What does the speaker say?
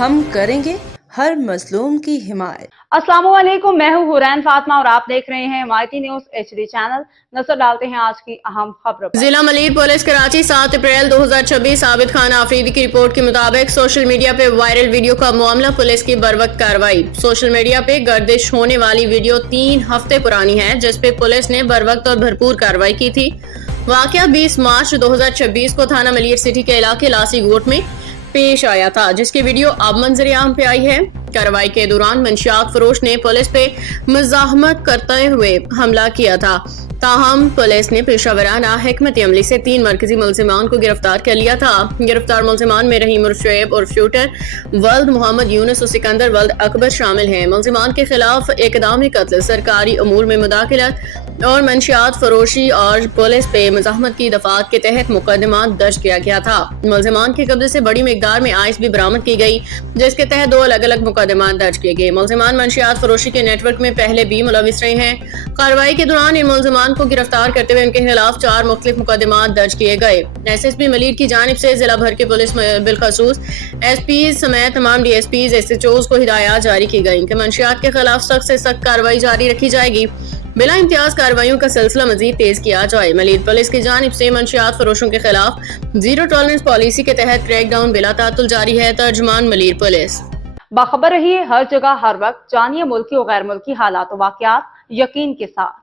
ہم کریں گے ہر مظلوم کی حمایت۔ السلام علیکم، میں ہوں حورین فاطمہ اور آپ دیکھ رہے ہیں حمایتی نیوز HD چینل۔ نظر ڈالتے ہیں آج کی اہم خبروں پر۔ ضلع ملیر پولیس کراچی 7 اپریل 2026 عابد خان آفریدی کی رپورٹ کے مطابق سوشل میڈیا پہ وائرل ویڈیو کا معاملہ، پولیس کی بروقت کارروائی۔ سوشل میڈیا پہ گردش ہونے والی ویڈیو 3 ہفتے پرانی ہے، جس پہ پولیس نے بروقت اور بھرپور کارروائی کی تھی۔ واقعہ 20 مارچ 2026 کو تھانہ ملیر سٹی کے علاقے لاسی گوٹ میں پیش آیا تھا، جس کی ویڈیو اب منظر عام پہ آئی ہے۔ کارروائی کے دوران منشیات فروش نے پولیس پہ مزاحمت کرتے ہوئے حملہ کیا تھا، تاہم پولیس نے پیشہ ورانہ حکمت عملی سے 3 مرکزی ملزمان کو گرفتار کر لیا تھا۔ گرفتار ملزمان میں رحیم عرف شعیب عرف شوٹر، ولد محمد یونس اور سکندر ولد اکبر شامل ہیں۔ ملزمان کے خلاف اقدام قتل، سرکاری امور میں مداخلت اور منشیات فروشی اور پولیس پہ مزاحمت کی دفعات کے تحت مقدمات درج کیا گیا تھا۔ ملزمان کے قبضے سے بڑی مقدار میں آئس بھی برآمد کی گئی، جس کے تحت 2 الگ الگ مقدمات درج کیے گئے۔ ملزمان منشیات فروشی کے نیٹ ورک میں پہلے بھی ملوث رہے ہیں۔ کارروائی کے دوران ان ملزمان کو گرفتار کرتے ہوئے ان کے خلاف 4 مختلف مقدمات درج کیے گئے۔ SSP ملیر کی جانب سے ضلع بھر کے پولیس بالخصوص SPs سمیت تمام DSPs SHOs کو ہدایات جاری کی گئیں کہ منشیات کے خلاف سخت سے سخت کارروائی جاری رکھی جائے گی، بلا امتیاز کارروائیوں کا سلسلہ مزید تیز کیا جائے۔ ملیر پولیس کی جانب سے منشیات فروشوں کے خلاف زیرو ٹالرنس پالیسی کے تحت کریک ڈاؤن بلا تعطل جاری ہے۔ ترجمان ملیر پولیس۔ باخبر رہیے ہر جگہ ہر وقت، جانیے ملکی و غیر ملکی حالات و واقعات یقین کے ساتھ۔